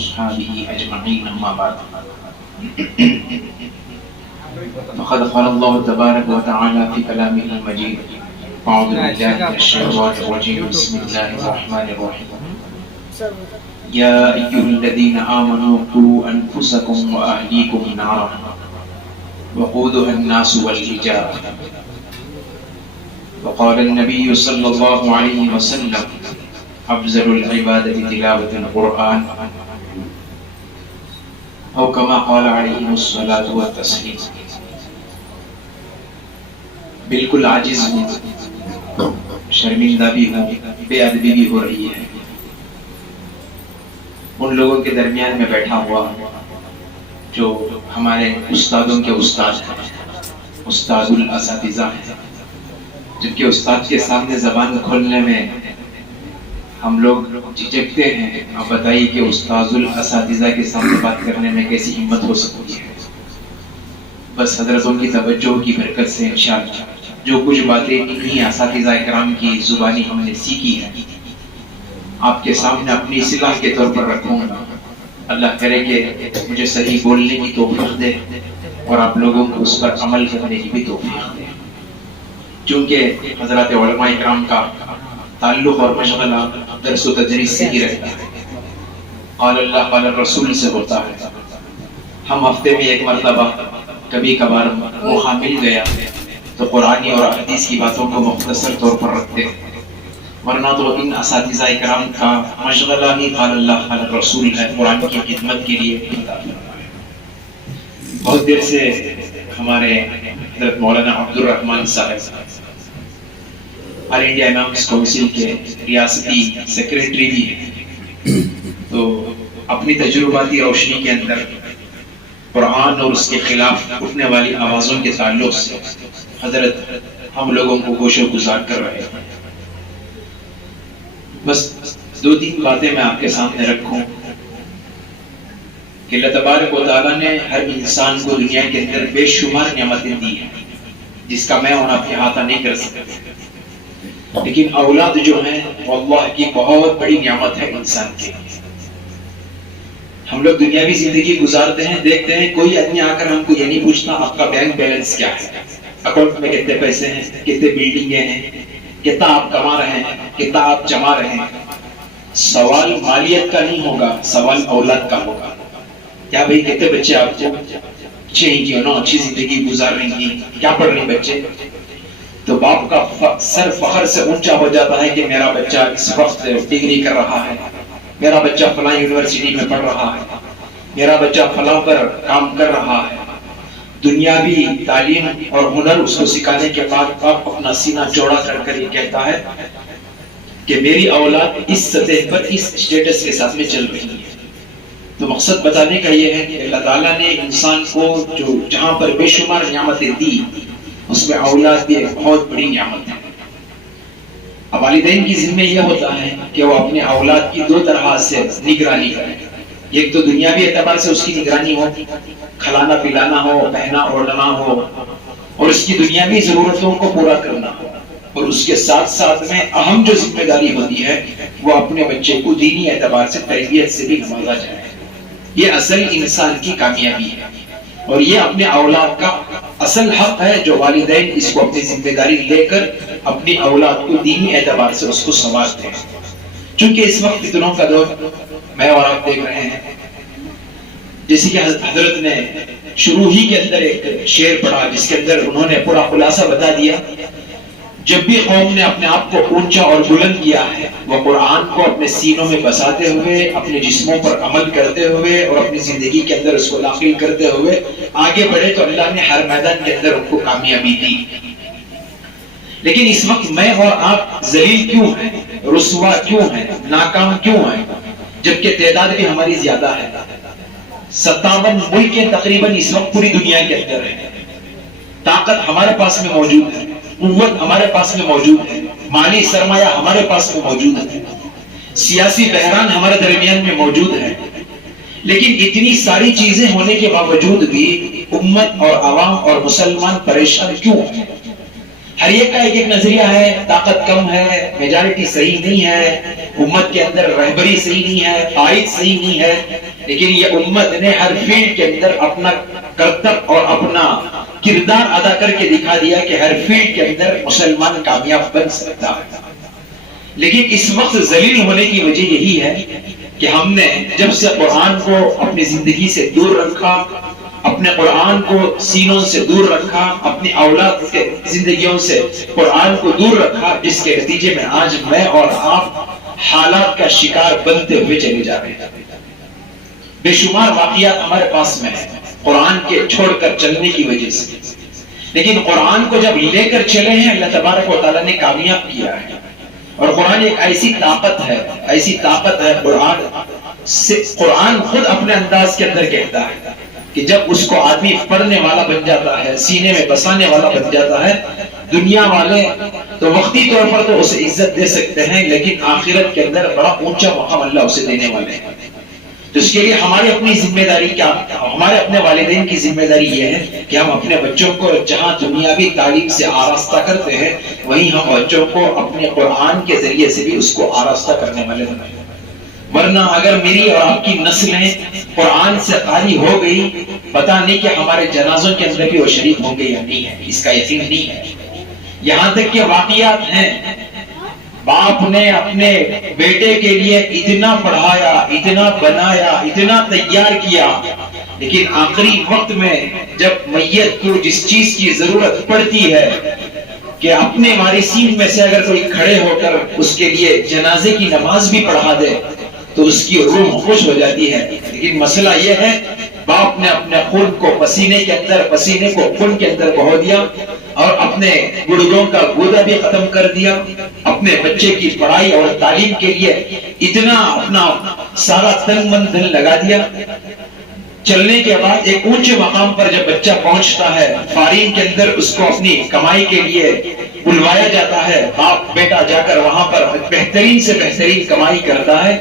أصحابه أجمعين أما بعد فقد قال الله تبارك وتعالى في كلامه المجيد أعوذ بالله من الشيطان الرجيم بسم الله الرحمن الرحيم يا أيها الذين آمنوا قوا أنفسكم وأهليكم نارا وقودها الناس والحجارة وقال النبي صلى الله عليه وسلم أفضل العبادة تلاوة القرآن أو كما قال عليه الصلاة والتسليم. بالکل عاجز ہوں، شرمندہ بھی ہوں، بے ادبی بھی ہو رہی ہے ان لوگوں کے درمیان میں بیٹھا ہوا جو ہمارے استادوں کے استاد ہیں، استاد الاساتذہ ہیں، جبکہ استاد کے سامنے زبان کھولنے میں ہم لوگ جھجکتے ہیں. اب بتائیے کہ استاد الاساتذہ کے سامنے بات کرنے میں کیسی ہمت ہو سکتی ہے. بس حضرتوں کی توجہ کی برکت سے انشاءاللہ جو کچھ باتیں انہی اساتذہ اکرام کی زبانی ہم نے سیکھی ہے آپ کے سامنے اپنی اصلاح کے طور پر رکھوں گا. اللہ کرے کہ مجھے صحیح بولنے کی توفیق دے اور آپ لوگوں کو اس پر عمل کرنے کی بھی توفیق دے. چونکہ حضرات علماء اکرام کا تعلق اور مشغلہ درس و تدریس سے ہی رہتا ہے، قال اللہ قال الرسول سے ہوتا ہے. ہم ہفتے میں ایک مرتبہ کبھی کبھار موقع مل گیا تو قرآنی اور حدیث کی باتوں کو مختصر طور پر رکھتے ہیں، ورنہ تو ان اساتذہ اکرام کا مشغلہ ہی قال اللہ قال الرسول ہے، قرآن کی خدمت کے لیے. بہت دیر سے ہمارے حضرت مولانا عبد الرحمن صاحب آل انڈیا امامس کونسل کے ریاستی سیکریٹری بھی ہیں، تو اپنی تجرباتی روشنی کے اندر قرآن اور اس کے خلاف اٹھنے والی آوازوں کے تعلق سے حضرت ہم لوگوں کو گوش و گزار کر رہے ہیں. بس دو تین باتیں میں آپ کے سامنے رکھوں کہ اللہ تبارک و تعالیٰ نے ہر انسان کو دنیا کے اندر بے شمار نعمتیں دی ہیں جس کا میں اور آپ احاطہ نہیں کر سکتا، لیکن اولاد جو ہیں وہ اللہ کی بہت بڑی نعمت ہے انسان کی. ہم لوگ دنیاوی زندگی گزارتے ہیں، دیکھتے ہیں کوئی آدمی آ کر ہم کو یہ نہیں پوچھتا آپ کا بینک بیلنس کیا ہے، اکاؤنٹ میں کتنے پیسے ہیں، کتنے بلڈنگیں ہیں، کتنا آپ کما رہے ہیں، کتنا آپ جما رہے ہیں. سوال مالیت کا نہیں ہوگا، سوال اولاد کا ہوگا. کیا بھئی کتنے بچے آپ کو اچھے ہی کیوں نہ اچھی زندگی گزار رہی ہیں، کیا پڑھ رہے ہیں بچے؟ تو باپ کا سر فخر سے اونچا ہو جاتا ہے کہ میرا بچہ اس وقت ڈگری کر رہا ہے، میرا بچہ فلاں یونیورسٹی میں پڑھ رہا ہے، میرا بچہ فلاں پر کام کر رہا ہے. دنیاوی تعلیم اور ہنر اس کو سکھانے کے بعد باپ اپنا سینہ چوڑا کر یہ کہتا ہے کہ میری اولاد اس سطح پر اس اسٹیٹس کے ساتھ میں چل رہی ہے. تو مقصد بتانے کا یہ ہے کہ اللہ تعالیٰ نے انسان کو جو جہاں پر بے شمار نعمتیں دی اس میں اولاد بھی ایک بہت بڑی نعمت ہے. اب والدین کی ذمہ یہ ہوتا ہے کہ وہ اپنے اولاد کی دو طرح سے نگرانی کریں. ایک تو دنیاوی اعتبار سے اس کی نگرانی ہو، کھلانا پلانا ہو، پہنا اوڑھنا ہو اور اس کی دنیاوی ضرورتوں کو پورا کرنا ہو، اور اس کے ساتھ ساتھ میں اہم جو ذمہ داری ہوتی ہے وہ اپنے بچے کو دینی اعتبار سے تربیت سے بھی نوازا جائے. یہ اصل انسان کی کامیابی ہے اور یہ اپنے اولاد کا اصل حق ہے جو والدین اس کو اپنی ذمہ داری لے کر اپنی اولاد کو دینی اعتبار سے اس کو سنوارتے ہیں. چونکہ اس وقت فتنوں کا دور میں اور آپ دیکھ رہے ہیں، جیسے کہ حضرت نے شروع ہی کے اندر ایک شعر پڑھا جس کے اندر انہوں نے پورا خلاصہ بتا دیا. جب بھی قوم نے اپنے آپ کو اونچا اور بلند کیا ہے وہ قرآن کو اپنے سینوں میں بساتے ہوئے، اپنے جسموں پر عمل کرتے ہوئے اور اپنی زندگی کے اندر اس کو داخل کرتے ہوئے آگے بڑھے تو اللہ نے ہر میدان کے اندر ان کو کامیابی دی. لیکن اس وقت میں اور آپ ذلیل کیوں ہیں، رسوا کیوں ہیں، ناکام کیوں ہیں، جبکہ تعداد بھی ہماری زیادہ ہے. 57 ملکیں تقریباً اس وقت پوری دنیا کے اندر ہیں. طاقت ہمارے پاس میں موجود ہے، قوت ہمارے پاس میں موجود ہے، مالی سرمایہ ہمارے پاس میں موجود ہے، سیاسی بحران ہمارے درمیان میں موجود ہے. لیکن اتنی ساری چیزیں ہونے کے باوجود بھی امت اور عوام اور مسلمان پریشان کیوں ہیں؟ ہر ایک کا ایک ایک نظریہ ہے، طاقت کم ہے، میجارٹی صحیح نہیں ہے، امت کے اندر رہبری صحیح نہیں ہے، قائد صحیح نہیں ہے، لیکن یہ امت نے ہر فیلڈ کے اندر اپنا کرتب اور اپنا کردار ادا کر کے دکھا دیا کہ ہر فیلڈ کے اندر مسلمان کامیاب بن سکتا ہے۔ لیکن اس وقت ذلیل ہونے کی وجہ یہی ہے کہ ہم نے جب سے قرآن کو اپنی زندگی سے دور رکھا، اپنے قرآن کو سینوں سے دور رکھا، اپنی اولاد کے زندگیوں سے قرآن کو دور رکھا، جس کے نتیجے میں آج میں اور آپ حالات کا شکار بنتے ہوئے چلے جا رہے ہیں۔ بے شمار واقعات ہمارے پاس میں ہیں قرآن کے چھوڑ کر چلنے کی وجہ سے، لیکن قرآن کو جب لے کر چلے ہیں اللہ تبارک و تعالیٰ نے کامیاب کیا ہے۔ اور قرآن ایک ایسی طاقت ہے قرآن خود اپنے انداز کے اندر کہتا ہے کہ جب اس کو آدمی پڑھنے والا بن جاتا ہے، سینے میں بسانے والا بن جاتا ہے، دنیا والے تو وقتی طور پر تو اسے عزت دے سکتے ہیں، لیکن آخرت کے اندر بڑا اونچا مقام اللہ اسے دینے والے ہیں۔ تو اس کے لیے ہماری اپنی ذمہ داری کیا، ہمارے اپنے والدین کی ذمہ داری یہ ہے کہ ہم اپنے بچوں کو جہاں دنیاوی تعلیم سے آراستہ کرتے ہیں، وہیں ہم بچوں کو اپنے قرآن کے ذریعے سے بھی اس کو آراستہ کرنے والے بنائیں۔ ورنہ اگر میری اور آپ کی نسلیں قرآن سے خالی ہو گئی، پتہ نہیں کہ ہمارے جنازوں کے اندر بھی وہ شریک ہوں گے یا نہیں ہے، اس کا یقین نہیں ہے۔ یہاں تک کہ واقعات ہیں، باپ نے اپنے بیٹے کے لیے اتنا پڑھایا، اتنا بنایا، اتنا تیار کیا، لیکن آخری وقت میں جب میت کو جس چیز کی ضرورت پڑتی ہے کہ اپنے وارثین میں سے اگر کوئی کھڑے ہو کر اس کے لیے جنازے کی نماز بھی پڑھا دے تو اس کی روح خوش ہو جاتی ہے، لیکن مسئلہ یہ ہے باپ نے اپنے خون کو پسینے کو خون کے اندر بہو دیا اور اپنے گڑگوں کا گودا بھی ختم کر دیا، اپنے بچے کی پڑھائی اور تعلیم کے لیے اتنا اپنا سارا تن من دھن لگا دیا۔ چلنے کے بعد ایک اونچے مقام پر جب بچہ پہنچتا ہے، فارین کے اندر اس کو اپنی کمائی کے لیے بلوایا جاتا ہے، باپ بیٹا جا کر وہاں پر بہترین سے بہترین کمائی کرتا ہے،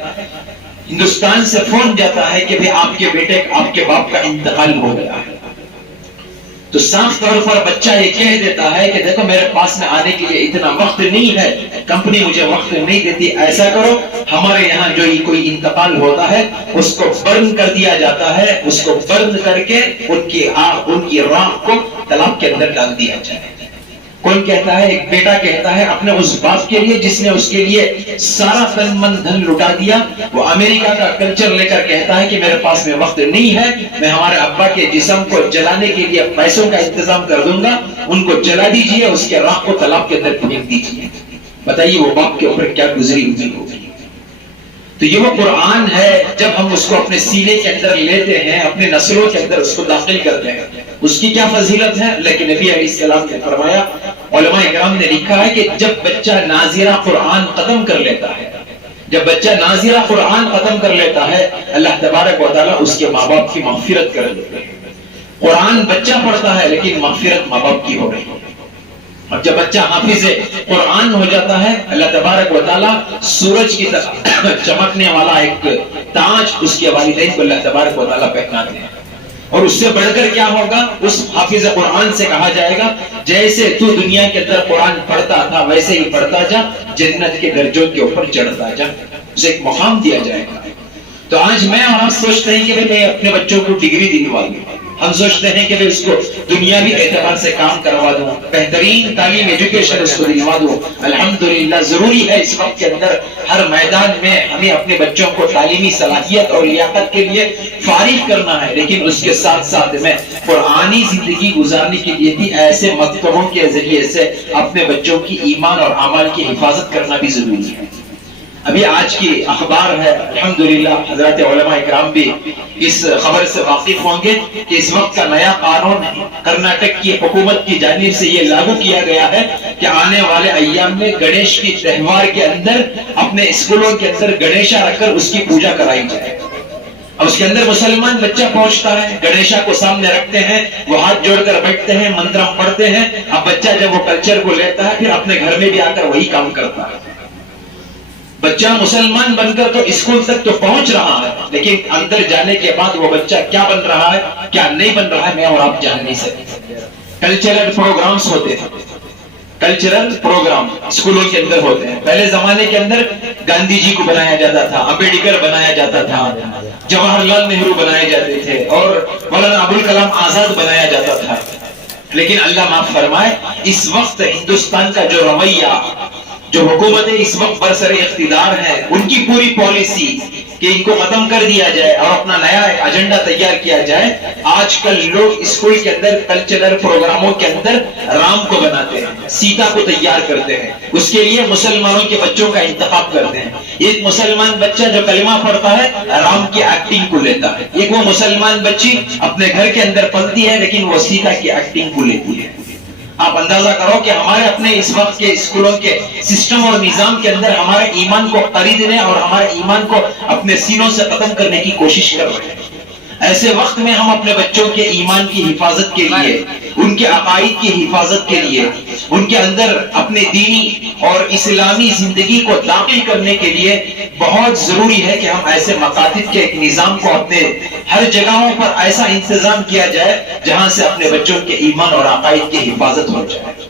ہندوستان سے فون جاتا ہے کہ آپ کے بیٹے آپ کے باپ کا انتقال ہو گیا ہے، تو صاف طور پر بچہ یہ کہہ دیتا ہے کہ دیکھو میرے پاس میں آنے کے لیے اتنا وقت نہیں ہے، کمپنی مجھے وقت نہیں دیتی، ایسا کرو ہمارے یہاں جو کوئی انتقال ہوتا ہے اس کو برن کر دیا جاتا ہے، اس کو برن کر کے ان کی راکھ کو تالاب کے اندر ڈال دیا جائے۔ کون کہتا ہے؟ ایک بیٹا کہتا ہے اپنے اس باپ کے لیے جس نے اس کے لیے سارا تن من دھن لٹا دیا، وہ امریکہ کا کلچر لے کر کہتا ہے کہ میرے پاس میں وقت نہیں ہے، میں ہمارے ابا کے جسم کو جلانے کے لیے پیسوں کا انتظام کر دوں گا، ان کو جلا دیجئے، اس کے راکھ کو تالاب کے اندر پھینک دیجئے۔ بتائیے وہ باپ کے اوپر کیا گزری ہوئی ہوگی۔ تو یہ وہ قرآن ہے، جب ہم اس کو اپنے سینے کے اندر لیتے ہیں، اپنے نسلوں کے اندر اس کو داخل کرتے ہیں، اس کی کیا فضیلت ہے؟ لیکن نبی علیہ السلام نے فرمایا، علماء کرام نے لکھا ہے کہ جب بچہ ناظرہ قرآن ختم کر لیتا ہے، جب بچہ ناظرہ قرآن ختم کر لیتا ہے، اللہ تبارک و تعالیٰ اس کے ماں باپ کی مغفرت کر دیتے ہیں۔ قرآن بچہ پڑھتا ہے لیکن مغفرت ماں باپ کی ہو رہی ہے۔ اور جب بچہ حافظ قرآن ہو جاتا ہے، اللہ تبارک و تعالیٰ سورج کی طرح چمکنے والا ایک تاج اس کے والدین کو اللہ تبارک و تعالیٰ پہناتے ہیں۔ اور اس سے بڑھ کر کیا ہوگا؟ اس حافظ قرآن سے کہا جائے گا جیسے تو دنیا کے اندر قرآن پڑھتا تھا ویسے ہی پڑھتا جا، جنت کے درجوں کے اوپر چڑھتا جا، اسے ایک مقام دیا جائے گا۔ تو آج میں اور آپ سوچتے ہیں کہ میں اپنے بچوں کو ڈگری دلوا دوں، ہم سوچتے ہیں کہ میں اس کو دنیاوی اعتبار سے کام کروا دوں، بہترین تعلیم ایجوکیشن اس کو دلوا دوں۔ الحمدللہ ضروری ہے اس وقت کے اندر ہر میدان میں ہمیں اپنے بچوں کو تعلیمی صلاحیت اور لیاقت کے لیے فارغ کرنا ہے، لیکن اس کے ساتھ ساتھ میں قرآنی زندگی گزارنے کے لیے بھی ایسے مکتبوں کے ذریعے سے اپنے بچوں کی ایمان اور اعمال کی حفاظت کرنا بھی ضروری ہے۔ ابھی آج کی اخبار ہے، الحمدللہ حضرات علماء اکرام بھی اس خبر سے واقف ہوں گے کہ اس وقت کا نیا قانون کرناٹک کی حکومت کی جانب سے یہ لاگو کیا گیا ہے کہ آنے والے ایام میں گنیش کی تہوار کے اندر اپنے اسکولوں کے اندر گنیشا رکھ کر اس کی پوجا کرائی جائے۔ اب اس کے اندر مسلمان بچہ پہنچتا ہے، گنیشا کو سامنے رکھتے ہیں، وہ ہاتھ جوڑ کر بیٹھتے ہیں، منترم پڑھتے ہیں۔ اب بچہ جب وہ کلچر کو لیتا ہے پھر اپنے گھر میں بھی آ کر وہی کام کرتا ہے۔ بچہ مسلمان بن کر تو اسکول تک تو پہنچ رہا ہے، لیکن اندر جانے کے بعد وہ بچہ کیا بن رہا ہے کیا نہیں بن رہا ہے میں اور آپ جان نہیں سکتے۔ کلچرل پروگرامز ہوتے ہیں، کلچرل پروگرام اسکولوں کے اندر ہوتے ہیں. پہلے زمانے کے اندر گاندھی جی کو بنایا جاتا تھا, امبیڈکر بنایا جاتا تھا, جواہر لال نہرو بنائے جاتے تھے, اور مولانا ابوالکلام آزاد بنایا جاتا تھا. لیکن اللہ معاف فرمائے, اس وقت ہندوستان کا جو رویہ, جو حکومتیں اس وقت برسر اقتدار ہیں, ان کی پوری پالیسی کہ ان کو ختم کر دیا جائے اور اپنا نیا ایجنڈا تیار کیا جائے. آج کل لوگ اسکول کے اندر کلچرل پروگراموں کے اندر رام کو بناتے ہیں, سیتا کو تیار کرتے ہیں, اس کے لیے مسلمانوں کے بچوں کا انتخاب کرتے ہیں. ایک مسلمان بچہ جو کلمہ پڑھتا ہے رام کی ایکٹنگ کو لیتا ہے, ایک وہ مسلمان بچی اپنے گھر کے اندر پلتی ہے لیکن وہ سیتا کی ایکٹنگ کو لیتی ہے. آپ اندازہ کرو کہ ہمارے اپنے اس وقت کے اسکولوں کے سسٹم اور نظام کے اندر ہمارے ایمان کو خریدنے اور ہمارے ایمان کو اپنے سینوں سے ختم کرنے کی کوشش کر رہے ہیں. ایسے وقت میں ہم اپنے بچوں کے ایمان کی حفاظت کے لیے, ان کے عقائد کی حفاظت کے لیے, ان کے اندر اپنے دینی اور اسلامی زندگی کو داخل کرنے کے لیے بہت ضروری ہے کہ ہم ایسے مکاتب کے ایک نظام کو اپنے ہر جگہوں پر ایسا انتظام کیا جائے جہاں سے اپنے بچوں کے ایمان اور عقائد کی حفاظت ہو جائے.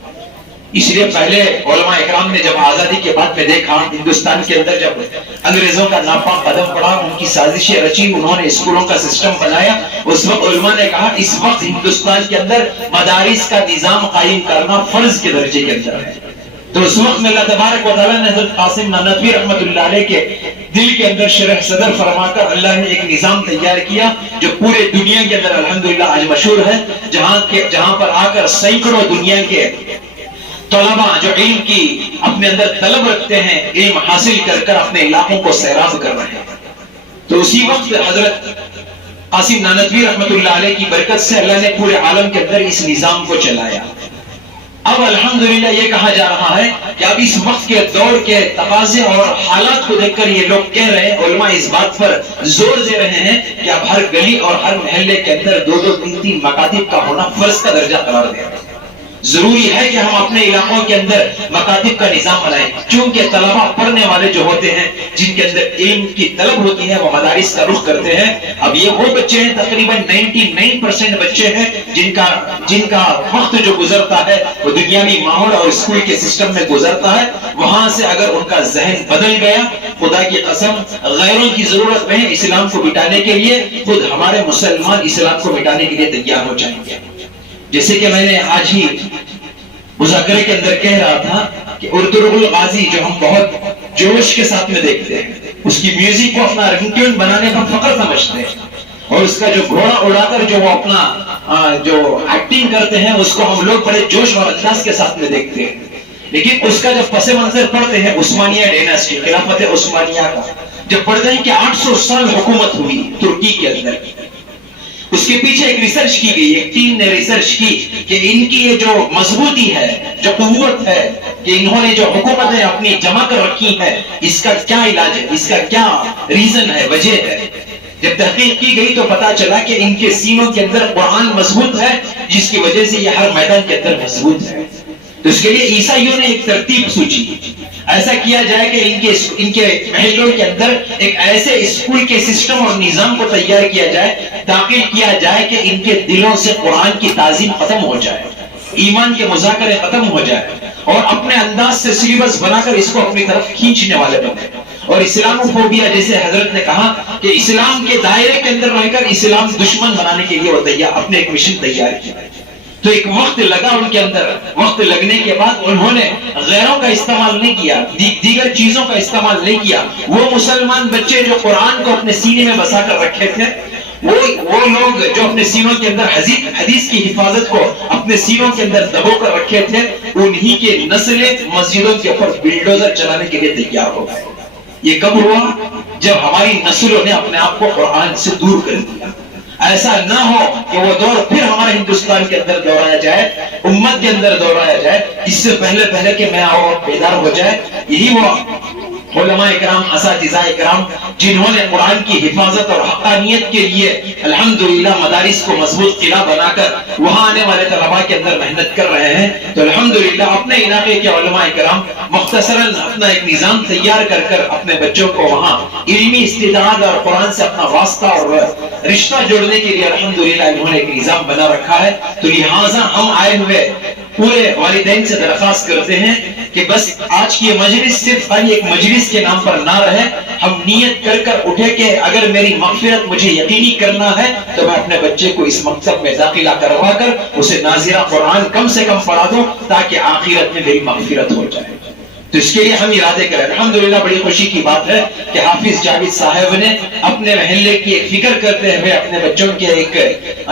اس لیے پہلے علماء اکرام نے جب آزادی کے بعد میں دیکھا ہندوستان کے اندر جب انگریزوں کا ناپاک قدم پڑا, ان کی سازشیں رچی, انہوں نے اسکولوں کا سسٹم بنایا, اس وقت علماء نے کہا اس وقت ہندوستان کے اندر مدارس کا نظام قائم کرنا فرض کے درجے کے اندر ہے. تو اس وقت میں اللہ تبارک و تعالیٰ نے حضرت قاسم نانوتوی رحمۃ اللہ علیہ کے دل کے اندر شرح صدر فرما کر اللہ نے ایک نظام تیار کیا جو پورے دنیا کے اندر الحمدللہ آج مشہور ہے, جہاں پر آ کر سینکڑوں دنیا کے طلباء جو علم کی اپنے اندر طلب رکھتے ہیں, علم حاصل کر کر اپنے علاقوں کو سیراب کر رہے ہیں. تو اسی وقت حضرت قاسم نانوتوی رحمۃ اللہ علیہ کی برکت سے اللہ نے پورے عالم کے اندر اس نظام کو چلایا. اب الحمدللہ یہ کہا جا رہا ہے کہ اب اس وقت کے دور کے تقاضے اور حالات کو دیکھ کر یہ لوگ کہہ رہے ہیں, علماء اس بات پر زور دے رہے ہیں کہ اب ہر گلی اور ہر محلے کے اندر 2-3 مکاتب کا ہونا فرض کا درجہ قرار دیا. ضروری ہے کہ ہم اپنے علاقوں کے اندر مکاتب کا نظام بنائیں, کیونکہ طلباء پڑھنے والے جو ہوتے ہیں جن کے اندر علم کی طلب ہوتی ہے وہ مدارس کا رخ کرتے ہیں. اب یہ وہ بچے ہیں, تقریباً 99% بچے ہیں جن کا وقت جو گزرتا ہے وہ دنیاوی ماحول اور اسکول کے سسٹم میں گزرتا ہے. وہاں سے اگر ان کا ذہن بدل گیا, خدا کی قسم غیروں کی ضرورت نہیں, اسلام کو مٹانے کے لیے خود ہمارے مسلمان اسلام کو مٹانے کے لیے تیار ہو جائیں گے. جیسے کہ میں نے آج ہی مذاکرے کے اندر کہہ رہا تھا کہ ارطغرل الغازی جو ہم بہت جوش کے ساتھ میں دیکھتے ہیں, اس کی میوزک کو اپنا رنگ ٹیون بنانے پر فخر سمجھتے ہیں, اور اس کا جو گھوڑا اڑا کر جو وہ اپنا جو ایکٹنگ کرتے ہیں اس کو ہم لوگ بڑے جوش اور انداز کے ساتھ میں دیکھتے ہیں. لیکن اس کا جب پس منظر پڑھتے ہیں عثمانیہ ڈیناسٹی, خلافت عثمانیہ کا, جب پڑھتے ہیں کہ 800 سال حکومت ہوئی ترکی کے اندر, اس کے پیچھے ایک ریسرچ کی گئی, ایک ٹیم نے ریسرچ کی کہ ان کی یہ جو مضبوطی ہے, جو قوت ہے, کہ انہوں نے جو حکومتیں اپنی جمع کر رکھی ہے, اس کا کیا علاج ہے, اس کا کیا ریزن ہے, وجہ ہے. جب تحقیق کی گئی تو پتا چلا کہ ان کے سینوں کے اندر قرآن مضبوط ہے, جس کی وجہ سے یہ ہر میدان کے اندر مضبوط ہے. تو اس کے لیے عیسائیوں نے ایک ترتیب سوچی, ایسا کیا جائے کہ ان کے محلوں کے اندر ایک ایسے اسکول کے سسٹم اور نظام کو تیار کیا جائے, داخل کیا جائے کہ ان کے دلوں سے قرآن کی تعظیم ختم ہو جائے, ایمان کے مذاکرے ختم ہو جائے, اور اپنے انداز سے سلیبس بنا کر اس کو اپنی طرف کھینچنے والے بنے. اور اسلاموفوبیا جیسے حضرت نے کہا کہ اسلام کے دائرے کے اندر رہ کر اسلام دشمن بنانے کے لیے وہ اپنے ایک مشن تیار کیا. تو ایک وقت لگا ان کے اندر, وقت لگنے کے بعد انہوں نے غیروں کا استعمال نہیں کیا, دیگر چیزوں کا استعمال نہیں کیا. وہ مسلمان بچے جو قرآن کو اپنے سینے میں بسا کر رکھے تھے, وہ لوگ جو اپنے سینوں کے اندر حدیث کی حفاظت کو اپنے سینوں کے اندر دبو کر رکھے تھے, انہی کے نسلیں مسجدوں کے اوپر بلڈوزر چلانے کے لیے تیار ہو گئے. یہ کب ہوا؟ جب ہماری نسلوں نے اپنے آپ کو قرآن سے دور کر دیا. ایسا نہ ہو کہ وہ دور پھر ہمارے ہندوستان کے اندر دہرایا جائے, امت کے اندر دہرایا جائے. اس سے پہلے کہ میں اور بیدار ہو جائے, یہی وہ علماء اکرام, اساتذہ اکرام جنہوں نے قرآن کی حفاظت اور حقانیت کے لیے الحمدللہ مدارس کو مضبوط قلعہ بنا کر وہاں آنے والے طلباء کے اندر محنت کر رہے ہیں. تو الحمدللہ اپنے علاقے کے علماء اکرام مختصراً اپنا ایک نظام تیار کر کر اپنے بچوں کو وہاں علمی استعداد اور قرآن سے اپنا واسطہ اور رشتہ جوڑنے کے لیے الحمدللہ انہوں نے ایک نظام بنا رکھا ہے. تو لہٰذا ہم آئے ہوئے پورے والدین سے درخواست کرتے ہیں کہ بس آج کی مجلس صرف خالی ایک مجلس کے نام پر نہ رہے، ہم نیت کر کر اٹھے کہ اگر میری مغفرت مجھے یقینی کرنا ہے تو میں اپنے بچے کو اس مکتب میں داخلہ کروا کر اسے ناظرہ قرآن کم سے کم پڑھا دوں تاکہ آخرت میں میری مغفرت ہو جائے۔ تو اس کے لیے ہم ارادے کریں۔ الحمدللہ بڑی خوشی کی بات ہے کہ حافظ جاوید صاحب نے اپنے محلے کی ایک فکر کرتے ہوئے اپنے بچوں کے ایک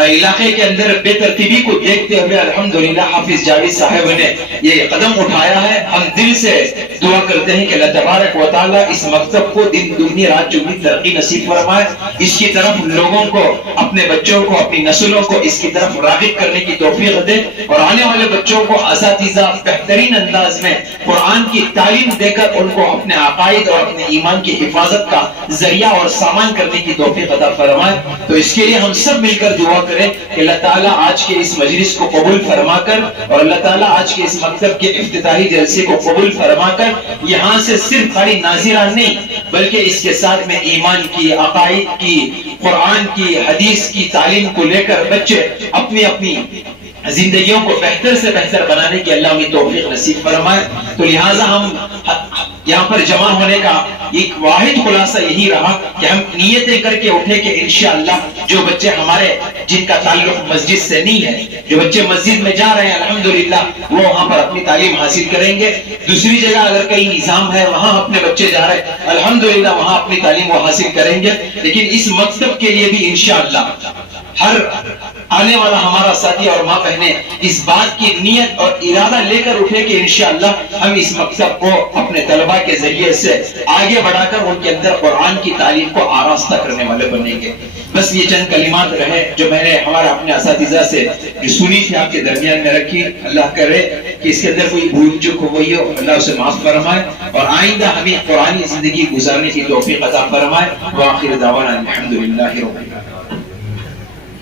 علاقے کے اندر بے ترتیبی کو دیکھتے ہوئے الحمدللہ حافظ جاوید صاحب نے یہ قدم اٹھایا ہے۔ ہم دل سے دعا کرتے ہیں کہ اللہ تبارک و تعالیٰ اس مکتب کو دن دنیا رات چوگنی ترقی نصیب فرمائے، اس کی طرف لوگوں کو، اپنے بچوں کو، اپنی نسلوں کو اس کی طرف راغب کرنے کی توفیق دے، اور آنے والے بچوں کو اساتذہ بہترین انداز میں قرآن کی تعلیم دے کر ان کو اپنے عقائد اور اپنے ایمان کی حفاظت کا ذریعہ اور سامان کرنے کی توفیق عطا فرمائے۔ تو اس کے لیے ہم سب مل کر دعا کریں کہ اللہ تعالیٰ آج کے اس مجلس کو قبول فرما کر، اور اللہ تعالیٰ آج کے اس مکتب کے افتتاحی جلسے کو قبول فرما کر یہاں سے صرف خالی ناظرہ نہیں بلکہ اس کے ساتھ میں ایمان کی، عقائد کی، قرآن کی، حدیث کی تعلیم کو لے کر بچے اپنی اپنی زندگیوں کو بہتر سے بہتر بنانے کی اللہ ہمیں توفیق نصیب فرمائے۔ تو لہٰذا ہم یہاں پر جمع ہونے کا ایک واحد خلاصہ یہی رہا کہ ہم نیتیں کر کے اٹھے کہ انشاءاللہ جو بچے ہمارے جن کا تعلق مسجد سے نہیں ہے، جو بچے مسجد میں جا رہے ہیں الحمدللہ وہ وہاں پر اپنی تعلیم حاصل کریں گے، دوسری جگہ اگر کہیں نظام ہے وہاں اپنے بچے جا رہے ہیں الحمدللہ وہاں اپنی تعلیم وہ حاصل کریں گے، لیکن اس مکتب کے لیے بھی انشاءاللہ ہر آنے والا ہمارا ساتھی اور ماں بہنیں اس بات کی نیت اور ارادہ لے کر اٹھے کہ انشاءاللہ ہم اس مکتب کو اپنے طلباء کے ذریعے سے آگے بڑھا کر ان کے اندر قرآن کی تعلیم کو آراستہ کرنے والے بنیں گے۔ بس یہ چند کلمات رہے جو میں نے ہمارا اپنے اساتذہ سے جو سنی تھی آپ کے درمیان میں رکھی، اللہ کرے کہ اس کے اندر کوئی بھول چوک ہوئی ہو اللہ اسے معاف فرمائے، اور آئندہ ہمیں قرآنی زندگی گزارنے کی توفیق عطا فرمائے۔ وآخر دعوانا الحمدللہ رب العالمین۔